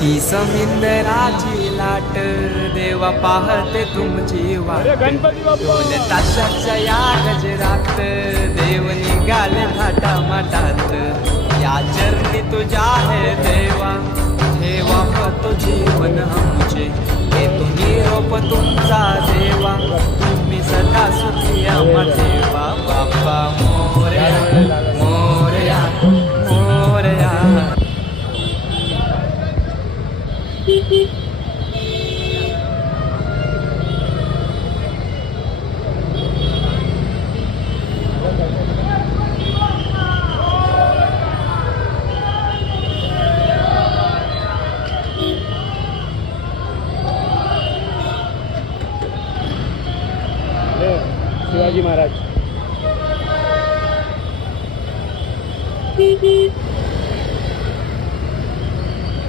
ही समिंदराची लाट देवा पाहते तुमची वाट ढोल ताशाच्या या गजरात देव निघाले थाटामाटात या चरणी तुझ्या आहे देवा ठेवा तो जीवन आमचे येतो निरोप तुमचा देवा तुम्ही सदा सुखी आम्हा ठेवा बाप्पा मोरया मोरया मोरया. शिवाजी महाराज